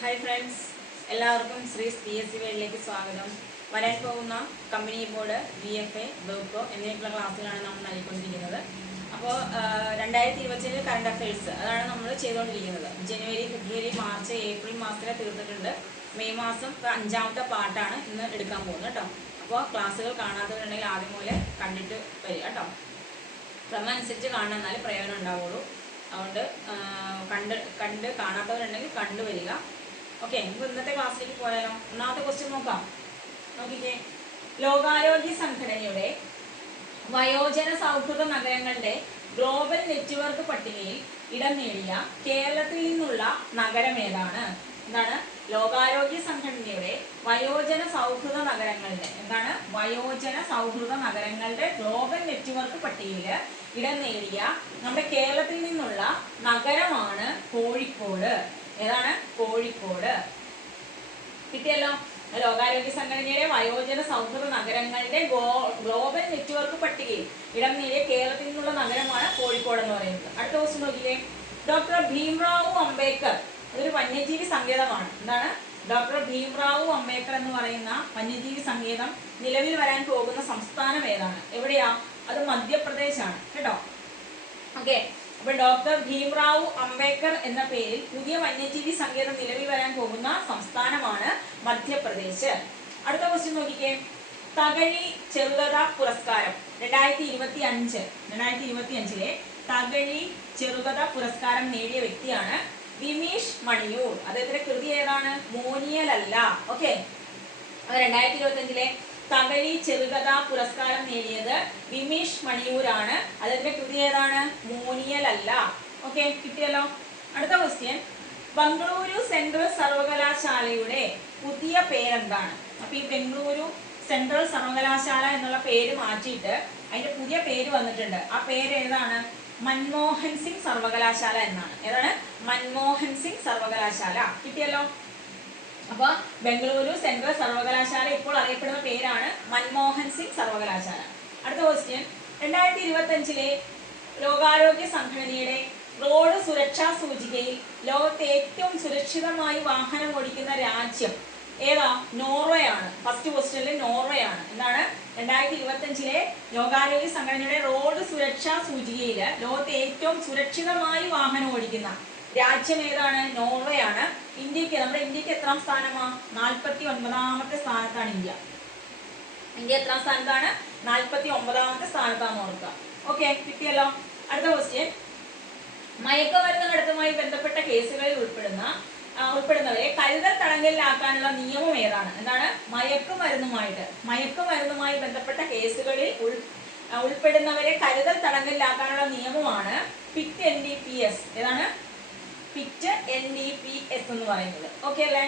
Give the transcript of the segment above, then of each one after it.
Hi friends, എല്ലാവർക്കും ശ്രീസ് PSC വേൾഡിലേക്ക് സ്വാഗതം. വരാൻ പോകുന്ന കമ്പനി ബോർഡ്, VFA, BEPO എന്നിവയ്ക്കുള്ള ക്ലാസ്സുകളാണ് നമ്മൾ നൽകിക്കൊണ്ടിരിക്കുന്നത്. അപ്പോൾ 2027 കറണ്ട് അഫയേഴ്സ് അതാണ് നമ്മൾ ചെയ്തുകൊണ്ടിരിക്കുന്നത്. ജനുവരി, ഫെബ്രുവരി, മാർച്ച്, ഏപ്രിൽ മാസത്തിലെ തീർത്തിട്ടുണ്ട്. മെയ് മാസം 5ാമത്തെ പാർട്ടാണ് ഇന്ന് എടുക്കാൻ പോകുന്നത് കേട്ടോ. അപ്പോൾ ക്ലാസ്സുകൾ കാണാത്തവരുണ്ടെങ്കിൽ ആദ്യം പോലെ കണ്ടിട്ട് വരിക കേട്ടോ. ക്രമം അനുസരിച്ച് കാണണം, എന്നാലും പ്രയോജനം ഉണ്ടാവുള്ളൂ. അതുകൊണ്ട് കണ്ട് കാണാത്തവരുണ്ടെങ്കിൽ കണ്ടുവരിക. ഓക്കെ, നമുക്ക് ഇന്നത്തെ ക്ലാസ്സിലേക്ക് പോയാലോ. ഒന്നാമത്തെ ക്വസ്റ്റ്യൻ നോക്കിക്കേ. ലോകാരോഗ്യ സംഘടനയുടെ വയോജന സൗഹൃദ നഗരങ്ങളുടെ ഗ്ലോബൽ നെറ്റ്വർക്ക് പട്ടികയിൽ ഇടം നേടിയ കേരളത്തിൽ നിന്നുള്ള നഗരം ഏതാണ്? എന്താണ്? ലോകാരോഗ്യ സംഘടനയുടെ വയോജന സൗഹൃദ നഗരങ്ങളുടെ ഗ്ലോബൽ നെറ്റ്വർക്ക് പട്ടികയിൽ ഇടം നേടിയ നമ്മുടെ കേരളത്തിൽ നിന്നുള്ള നഗരമാണ് കോഴിക്കോട്. ഏതാണ്? കോഴിക്കോട്. കിട്ടിയല്ലോ. ലോകാരോഗ്യ സംഘടനയുടെ വയോജന സൗഹൃദ നഗരങ്ങളുടെ ഗ്ലോബൽ നെറ്റ്വർക്ക് പട്ടികയിൽ ഇടം നേടിയ കേരളത്തിൽ നിന്നുള്ള നഗരമാണ് കോഴിക്കോട് എന്ന് പറയുന്നത്. അടുത്ത ക്വസ്റ്റ്യൻ നോക്കിയേ. ഡോക്ടർ ഭീംറാവു അംബേദ്കർ, അതൊരു വന്യജീവി സങ്കേതമാണ്. എന്താണ്? ഡോക്ടർ ഭീംറാവു അംബേദ്കർ എന്ന് പറയുന്ന വന്യജീവി സങ്കേതം നിലവിൽ വരാൻ പോകുന്ന സംസ്ഥാനം ഏതാണ്? എവിടെയാ? അത് മധ്യപ്രദേശാണ് കേട്ടോ. ഓക്കെ, അപ്പൊ ഡോക്ടർ ഭീംറാവു അംബേദ്കർ എന്ന പേരിൽ പുതിയ വന്യജീവി സങ്കേതം നിലവിൽ വരാൻ പോകുന്ന സംസ്ഥാനമാണ് മധ്യപ്രദേശ്. അടുത്ത ക്വസ്റ്റ്യൻ നോക്കിക്കേ. തകഴി ചെറുകഥ പുരസ്കാരം 2025 തകഴി ചെറുകഥ പുരസ്കാരം നേടിയ വ്യക്തിയാണ് വിമീഷ് മണിയൂർ. അദ്ദേഹത്തിന്റെ കൃതി ഏതാണ്? മോനിയലല്ല. ഓക്കെ, 2025 തകഴി ചെറുകഥ പുരസ്കാരം നേടിയത് വിമീഷ് മണിയൂരാണ്. അദ്ദേഹത്തിന്റെ കൃതി ഏതാണ്? മോനിയലല്ല. ഓക്കെ, കിട്ടിയല്ലോ. അടുത്ത ക്വസ്റ്റ്യൻ. ബംഗളൂരു സെൻട്രൽ സർവകലാശാലയുടെ പുതിയ പേരെന്താണ്? അപ്പൊ ഈ ബംഗളൂരു സെൻട്രൽ സർവകലാശാല എന്നുള്ള പേര് മാറ്റിയിട്ട് അതിന്റെ പുതിയ പേര് വന്നിട്ടുണ്ട്. ആ പേര് ഏതാണ്? മൻമോഹൻ സിംഗ് സർവകലാശാല എന്നാണ്. ഏതാണ്? മൻമോഹൻ സിംഗ് സർവകലാശാല. കിട്ടിയല്ലോ. അപ്പൊ ബംഗളൂരു സെൻട്രൽ സർവകലാശാല ഇപ്പോൾ അറിയപ്പെടുന്ന പേരാണ് മൻമോഹൻ സിംഗ് സർവകലാശാല. അടുത്ത ക്വസ്റ്റ്യൻ. 2025 ലോകാരോഗ്യ സംഘടനയുടെ റോഡ് സുരക്ഷാ സൂചികയിൽ ലോകത്തെ ഏറ്റവും സുരക്ഷിതമായി വാഹനം ഓടിക്കുന്ന രാജ്യം ഏതാ? നോർവേ ആണ്. ഫസ്റ്റ് ക്വസ്റ്റ്യനിൽ നോർവേ ആണ്. എന്താണ്? 2025 ലോകാരോഗ്യ സംഘടനയുടെ റോഡ് സുരക്ഷാ സൂചികയിൽ ലോകത്തെ ഏറ്റവും സുരക്ഷിതമായി വാഹനം ഓടിക്കുന്ന രാജ്യം ഏതാണ്? നോർവേ ആണ്. നമ്മുടെ ഇന്ത്യക്ക് എത്രാം സ്ഥാനമാണ്? 49ാമത്തെ സ്ഥാനത്താണ് ഇന്ത്യ. ഇന്ത്യ എത്രാം സ്ഥാനത്താണ്? 49ാമത്തെ സ്ഥാനത്താണെന്ന് ഓർക്കുക. ഓക്കെ, കിട്ടിയല്ലോ. അടുത്ത ക്വസ്റ്റ്യൻ. മയക്കുമരുന്ന് കടത്തുമായി ബന്ധപ്പെട്ട കേസുകളിൽ ഉൾപ്പെടുന്നവരെ കരുതൽ തടങ്കലിലാക്കാനുള്ള നിയമം ഏതാണ്? എന്താണ്? മയക്കുമരുന്നുമായി ബന്ധപ്പെട്ട കേസുകളിൽ ഉൾപ്പെടുന്നവരെ കരുതൽ തടങ്കലിലാക്കാനുള്ള നിയമമാണ് പിറ്റ് NDPS. ഏതാണ്? പിറ്റ് NDPS എന്ന് പറയുന്നത്. ഓക്കെ അല്ലേ?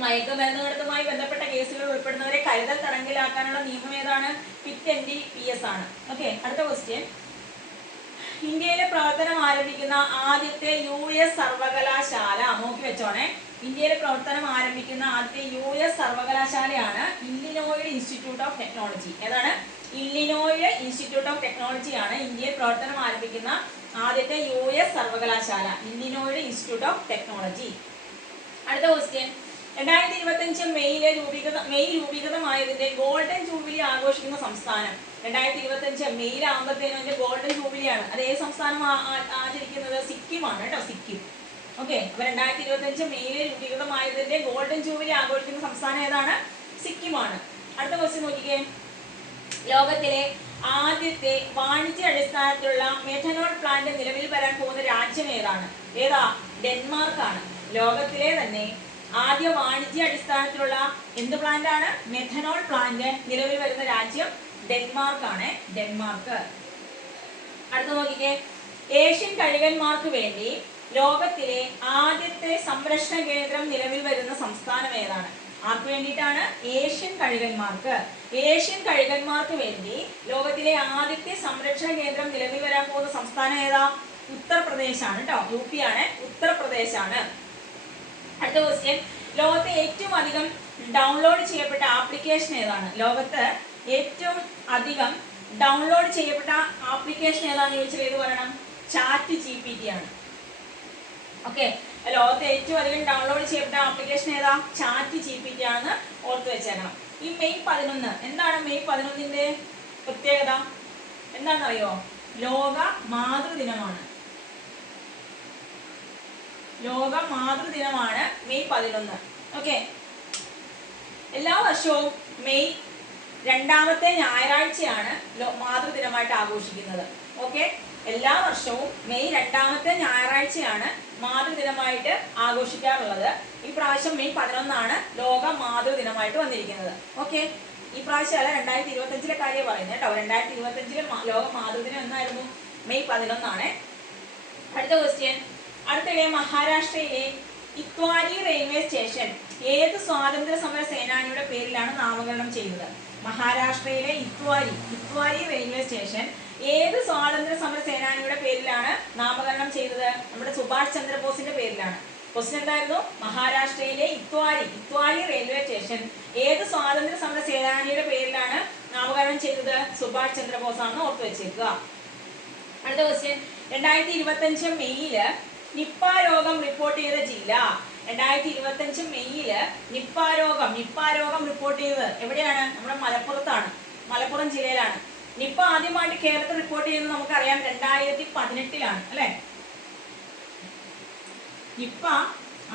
മയക്കുമരുന്ന് കടത്തുമായി ബന്ധപ്പെട്ട കേസുകളിൽ ഉൾപ്പെടുന്നവരെ കരുതൽ തടങ്കലിലാക്കാനുള്ള നിയമം ഏതാണ്? പിറ്റ് NDPS ആണ്. ഓക്കെ, അടുത്ത ക്വസ്റ്റ്യൻ. ഇന്ത്യയിലെ പ്രവർത്തനം ആരംഭിക്കുന്ന ആദ്യത്തെ US സർവകലാശാല നോക്കി വെച്ചോണേ. ഇന്ത്യയിലെ പ്രവർത്തനം ആരംഭിക്കുന്ന ആദ്യത്തെ US സർവകലാശാലയാണ് ഇല്ലിനോയിഡ് ഇൻസ്റ്റിറ്റ്യൂട്ട് ഓഫ് ടെക്നോളജി. ഏതാണ്? ഇല്ലിനോയിഡ് ഇൻസ്റ്റിറ്റ്യൂട്ട് ഓഫ് ടെക്നോളജി ആണ് ഇന്ത്യയിൽ പ്രവർത്തനം ആരംഭിക്കുന്ന ആദ്യത്തെ US സർവകലാശാല, ഇല്ലിനോയിഡ് ഇൻസ്റ്റിറ്റ്യൂട്ട് ഓഫ് ടെക്നോളജി. അടുത്ത ക്വസ്റ്റ്യൻ. 2025 മെയ് രൂപീകൃതമായതിന്റെ ഗോൾഡൻ ജൂബിലി ആഘോഷിക്കുന്ന സംസ്ഥാനം? 2025 മെയ്യിലാകുമ്പോഴത്തേനും അതിന്റെ ഗോൾഡൻ ജൂബിലിയാണ്. അത് ഏത് സംസ്ഥാനം ആചരിക്കുന്നത്? സിക്കിമാണ് കേട്ടോ, സിക്കിം. ഓക്കെ, അപ്പൊ 2025 മെയ്യിൽ രൂപീകൃതമായതിന്റെ ഗോൾഡൻ ജൂബിലി ആഘോഷിക്കുന്ന സംസ്ഥാനം ഏതാണ്? സിക്കിമാണ്. അടുത്ത ക്വസ്റ്റ്യൻ നോക്കിക്കേ. ലോകത്തിലെ ആദ്യത്തെ വാണിജ്യ അടിസ്ഥാനത്തിലുള്ള മെഥനോൾ പ്ലാന്റ് നിലവിൽ വരാൻ പോകുന്ന രാജ്യം ഏതാണ്? ഏതാ? ഡെൻമാർക്കാണ്. ലോകത്തിലെ തന്നെ ആദ്യ വാണിജ്യ അടിസ്ഥാനത്തിലുള്ള എന്ത് പ്ലാന്റ് ആണ്? മെഥനോൾ പ്ലാന്റ് നിലവിൽ വരുന്ന രാജ്യം ഡെൻമാർക്കാണ്. ഡെൻമാർക്ക്. അടുത്ത നോക്കിക്കേ. ഏഷ്യൻ കഴുകന്മാർക്ക് വേണ്ടി ലോകത്തിലെ ആദ്യത്തെ സംരക്ഷണ കേന്ദ്രം നിലവിൽ വരുന്ന സംസ്ഥാനം ഏതാണ്? ആർക്ക് വേണ്ടിയിട്ടാണ്? ഏഷ്യൻ കഴുകന്മാർക്ക് വേണ്ടി ലോകത്തിലെ ആദ്യത്തെ സംരക്ഷണ കേന്ദ്രം നിലവിൽ വരാൻ പോകുന്ന സംസ്ഥാനം ഏതാ? ഉത്തർപ്രദേശാണ് കേട്ടോ. UP ആണ്, ഉത്തർപ്രദേശാണ്. അടുത്ത ക്വസ്റ്റ്യൻ. ലോകത്തെ ഏറ്റവും അധികം ഡൗൺലോഡ് ചെയ്യപ്പെട്ട ആപ്ലിക്കേഷൻ ഏതാണ്? ലോകത്ത് ഏറ്റവും അധികം ഡൗൺലോഡ് ചെയ്യപ്പെട്ട ആപ്ലിക്കേഷൻ ഏതാണെന്ന് ചോദിച്ചാൽ ഏത് പറയണം? ChatGPT ആണ്. ഓക്കെ, ലോകത്തെ ഏറ്റവും അധികം ഡൗൺലോഡ് ചെയ്യപ്പെട്ട ആപ്ലിക്കേഷൻ ഏതാ? ചാറ്റ് GPT ആണെന്ന് ഓർത്ത് വെച്ചേക്കണം. ഈ മെയ് 11 എന്താണ് മെയ് 11ന്റെ പ്രത്യേകത എന്താണെന്നറിയോ? ലോക മാതൃദിനമാണ്. ലോക മാതൃദിനമാണ് മെയ് 11. ഓക്കെ, എല്ലാ വർഷവും മെയ് 2ാമത്തെ ഞായറാഴ്ചയാണ് മാതൃദിനമായിട്ട് ആഘോഷിക്കുന്നത്. ഓക്കെ, എല്ലാ വർഷവും മെയ് 2ാമത്തെ ഞായറാഴ്ചയാണ് മാതൃദിനമായിട്ട് ആഘോഷിക്കാറുള്ളത്. ഈ പ്രാവശ്യം മെയ് 11 ലോക മാതൃദിനമായിട്ട് വന്നിരിക്കുന്നത്. ഓക്കെ, ഈ പ്രാവശ്യം അല്ല, 2025 കാര്യം പറയുന്നത് കേട്ടോ. 2025 ലോക മാതൃദിനം എന്നായിരുന്നു? മെയ് 11. അടുത്ത ക്വസ്റ്റ്യൻ. അടുത്തിടെ മഹാരാഷ്ട്രയിലെ ഇത്വാരി റെയിൽവേ സ്റ്റേഷൻ ഏത് സ്വാതന്ത്ര്യ സമര സേനാനിയുടെ പേരിലാണ് നാമകരണം ചെയ്തത്? മഹാരാഷ്ട്രയിലെ ഇത്വാരി റെയിൽവേ സ്റ്റേഷൻ ഏത് സ്വാതന്ത്ര്യ സമര സേനാനിയുടെ പേരിലാണ് നാമകരണം ചെയ്തത്? നമ്മുടെ സുഭാഷ് ചന്ദ്രബോസിന്റെ പേരിലാണ്. ക്വസ്റ്റ്യൻ എന്തായിരുന്നു? മഹാരാഷ്ട്രയിലെ ഇത്വാരി റെയിൽവേ സ്റ്റേഷൻ ഏത് സ്വാതന്ത്ര്യ സമര സേനാനിയുടെ പേരിലാണ് നാമകരണം ചെയ്തത്? സുഭാഷ് ചന്ദ്രബോസ് ആണെന്ന് ഓർത്തു വെച്ചേക്കുക. അടുത്ത ക്വസ്റ്റ്യൻ. 2025 മെയ്യില് നിപ്പ രോഗം റിപ്പോർട്ട് ചെയ്ത ജില്ല. 2025 മെയ്യില് നിപ്പ രോഗം റിപ്പോർട്ട് ചെയ്തത് എവിടെയാണ്? നമ്മുടെ മലപ്പുറത്താണ്. മലപ്പുറം ജില്ലയിലാണ്. നിപ്പ ആദ്യമായിട്ട് കേരളത്തിൽ റിപ്പോർട്ട് ചെയ്യുന്നത് നമുക്കറിയാം 2018 അല്ലെ? നിപ്പ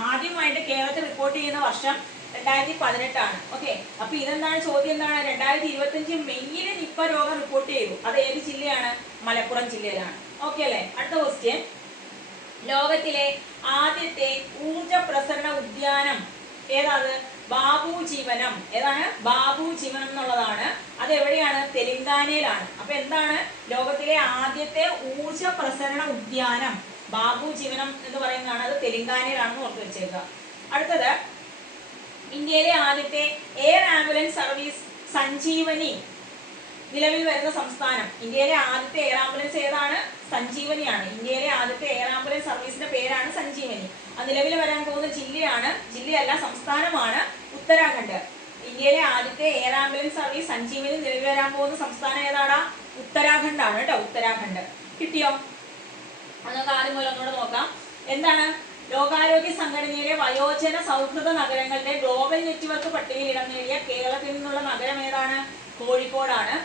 ആദ്യമായിട്ട് കേരളത്തിൽ റിപ്പോർട്ട് ചെയ്യുന്ന വർഷം 2018. ഓക്കെ, അപ്പൊ ഇതെന്താണ്? ചോദ്യം എന്താണ്? 2025 മെയ്യില് നിപ്പ രോഗം റിപ്പോർട്ട് ചെയ്തു. അത് ഏത് ജില്ലയാണ്? മലപ്പുറം ജില്ലയിലാണ്. ഓക്കെ അല്ലെ? അടുത്ത ക്വസ്റ്റ്യൻ. ലോകത്തിലെ ആദ്യത്തെ ഊർജ പ്രസരണ ഉദ്യാനം ഏതാണ്? ബാബു ജീവനം. ഏതാണ്? ബാബു ജീവനം എന്നുള്ളതാണ്. അത് എവിടെയാണ്? തെലങ്കാനയിലാണ്. അപ്പൊ എന്താണ് ലോകത്തിലെ ആദ്യത്തെ ഊർജ പ്രസരണ ഉദ്യാനം? ബാബു ജീവനം എന്ന് പറയുന്നതാണ്. അത് തെലങ്കാനയിലാണെന്ന് ഓർത്ത് വെച്ചേക്കുക. അടുത്തത്. ഇന്ത്യയിലെ ആദ്യത്തെ എയർ ആംബുലൻസ് സർവീസ് സഞ്ജീവനി നിലവിൽ വരുന്ന സംസ്ഥാനം. ഇന്ത്യയിലെ ആദ്യത്തെ എയർ ആംബുലൻസ് ഏതാണ്? സഞ്ജീവനിയാണ്. ഇന്ത്യയിലെ ആദ്യത്തെ എയർ ആംബുലൻസ് സർവീസിന്റെ പേരാണ് സഞ്ജീവനി. അത് നിലവിൽ വരാൻ പോകുന്ന ജില്ലയല്ല, സംസ്ഥാനമാണ് ഉത്തരാഖണ്ഡ്. ഇന്ത്യയിലെ ആദ്യത്തെ എയർ ആംബുലൻസ് സർവീസ് സഞ്ജീവനി നിലവിൽ വരാൻ പോകുന്ന സംസ്ഥാനം ഏതാടാ? ഉത്തരാഖണ്ഡാണ് കേട്ടോ. ഉത്തരാഖണ്ഡ്. കിട്ടിയോ? അത് നമുക്ക് ആദ്യം മുതൽ ഒന്നുകൂടെ നോക്കാം. എന്താണ്? ലോകാരോഗ്യ സംഘടനയുടെ വയോജന സൗഹൃദ നഗരങ്ങളുടെ ഗ്ലോബൽ നെറ്റ്വർക്ക് പട്ടികയിൽ ഇടം നേടിയ കേരളത്തിൽ നിന്നുള്ള നഗരം ഏതാണ്? കോഴിക്കോടാണ്.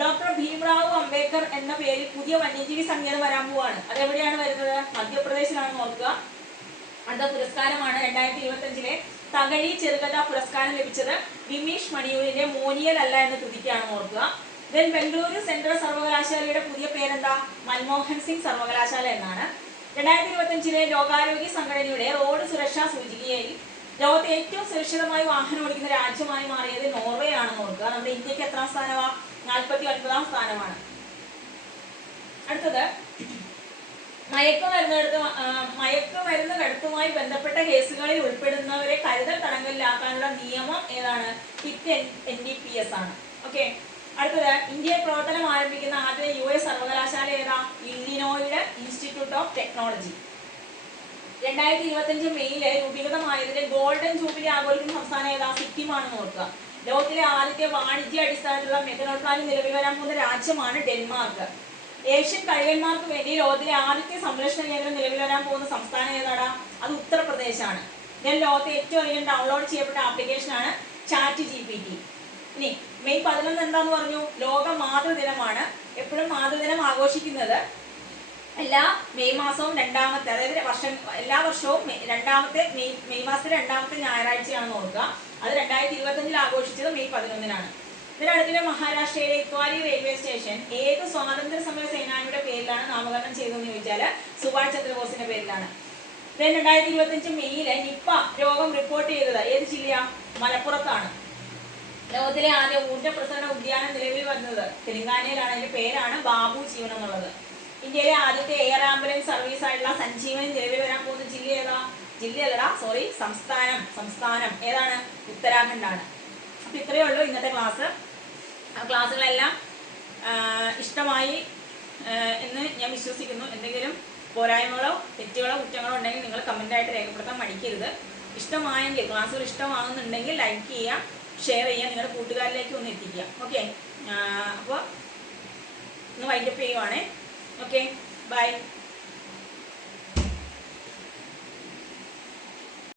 ഡോക്ടർ ഭീംറാവു അംബേദ്കർ എന്ന പേരിൽ പുതിയ വന്യജീവി സങ്കേതം വരാൻ പോവാണ്. അതെവിടെയാണ് വരുന്നത്? മധ്യപ്രദേശിലാണെന്ന് ഓർക്കുക. അടുത്ത പുരസ്കാരമാണ് 2025 തകഴി ചെറുകഥാ പുരസ്കാരം ലഭിച്ചത് വിമീഷ് മണിയൂരിന്റെ മോനിയൽ അല്ല എന്ന കൃതിക്കാണെന്ന് ഓർക്കുക. ദെൻ ബംഗളൂരു സെൻട്രൽ സർവകലാശാലയുടെ പുതിയ പേരെന്താ? മൻമോഹൻ സിംഗ് സർവകലാശാല എന്നാണ്. 2025 ലോകാരോഗ്യ സംഘടനയുടെ റോഡ് സുരക്ഷാ സൂചികയിൽ ലോകത്തെ ഏറ്റവും സുരക്ഷിതമായി വാഹനം ഓടിക്കുന്ന രാജ്യമായി മാറിയത് നോർവേ ആണെന്ന് ഓർക്കുക. നമ്മുടെ ഇന്ത്യക്ക് എത്രാം സ്ഥാനമാണ്? 49ാം സ്ഥാനമാണ്. അടുത്തത്. മയക്കുമരുന്ന് കടത്തുമായി ബന്ധപ്പെട്ട കേസുകളിൽ ഉൾപ്പെടുന്നവരെ കരുതൽ തടങ്കലിലാക്കാനുള്ള നിയമം ഏതാണ്? പിറ്റ് NDPS ആണ്. ഓക്കെ. അടുത്തത്. ഇന്ത്യയിൽ പ്രവർത്തനം ആരംഭിക്കുന്ന ആദ്യ US സർവകലാശാല ഏതാ? ഇല്ലിനോയിയുടെ ഇൻസ്റ്റിറ്റ്യൂട്ട് ഓഫ് ടെക്നോളജി. 2025 മെയ്യില് രൂപീകൃതമായതിന്റെ ഗോൾഡൻ ജൂബിലി ആഘോഷിക്കുന്ന സംസ്ഥാനം ഏതാ? സിക്കിം ആണെന്ന് ഓർക്കുക. ലോകത്തിലെ ആദ്യത്തെ വാണിജ്യ അടിസ്ഥാനത്തിലുള്ള മെത്തനോൾ പ്ലാന്റ് നിലവിൽ വരാൻ പോകുന്ന രാജ്യമാണ് ഡെൻമാർക്ക്. ഏഷ്യൻ കഴുകന്മാർക്ക് വേണ്ടി ലോകത്തിലെ ആദ്യത്തെ സംരക്ഷണ കേന്ദ്രം നിലവിൽ വരാൻ പോകുന്ന സംസ്ഥാനം ഏതാടാ? അത് ഉത്തർപ്രദേശാണ്. ഞാൻ ലോകത്തെ ഏറ്റവും അധികം ഡൗൺലോഡ് ചെയ്യപ്പെട്ട ആപ്ലിക്കേഷനാണ് ചാറ്റ് GPT. ഇനി മെയ് 11 എന്താന്ന് പറഞ്ഞു? ലോക മാതൃദിനമാണ്. എപ്പോഴും മാതൃദിനം ആഘോഷിക്കുന്നത് എല്ലാ മെയ് മാസവും 2ാമത്തെ, അതായത് എല്ലാ വർഷവും മെയ് മാസത്തിലെ 2ാമത്തെ ഞായറാഴ്ചയാണെന്ന് ഓർക്കുക. അത് 2025 ആഘോഷിച്ചത് മെയ് 11. ഇതിനടുത്തിടെ മഹാരാഷ്ട്രയിലെ ഇത്വാരി റെയിൽവേ സ്റ്റേഷൻ ഏത് സ്വാതന്ത്ര്യ സമര സേനാനിയുടെ പേരിലാണ് നാമകരണം ചെയ്തതെന്ന് ചോദിച്ചാൽ സുഭാഷ് ചന്ദ്രബോസിന്റെ പേരിലാണ്. 2025 മെയ്യില് നിപ്പ രോഗം റിപ്പോർട്ട് ചെയ്തത് ഏത് ജില്ലയാ? മലപ്പുറത്താണ്. ലോകത്തിലെ ആദ്യ ഊർജ്ജ പ്രസരണ ഉദ്യാനം നിലവിൽ വന്നത് തെലങ്കാനയിലാണ്. അതിന്റെ പേരാണ് ബാബു ജീവനം എന്നുള്ളത്. ഇന്ത്യയിലെ ആദ്യത്തെ എയർ ആംബുലൻസ് സർവീസ് ആയിട്ടുള്ള സഞ്ജീവനി നിലവിൽ വരാൻ പോകുന്ന ജില്ല ഏതാ? സംസ്ഥാനം ഏതാണ്? ഉത്തരാഖണ്ഡാണ്. അപ്പൊ ഇത്രയേ ഉള്ളൂ ഇന്നത്തെ ക്ലാസ്സുകളെല്ലാം ഇഷ്ടമായി എന്ന് ഞാൻ വിശ്വസിക്കുന്നു. എന്തെങ്കിലും പോരായ്മകളോ തെറ്റുകളോ കുറ്റങ്ങളോ ഉണ്ടെങ്കിൽ നിങ്ങൾ കമൻ്റായിട്ട് രേഖപ്പെടുത്താൻ മടിക്കരുത്. ഇഷ്ടമായെങ്കിൽ, ക്ലാസ്സുകൾ ഇഷ്ടമാകുന്നുണ്ടെങ്കിൽ ലൈക്ക് ചെയ്യുക, ഷെയർ ചെയ്യുക, നിങ്ങളുടെ കൂട്ടുകാരിലേക്ക് ഒന്ന് എത്തിക്കുക. ഓക്കെ, അപ്പോൾ ഇന്ന് വൈൻഡപ്പ് ചെയ്യുവാണേ. Okay, by.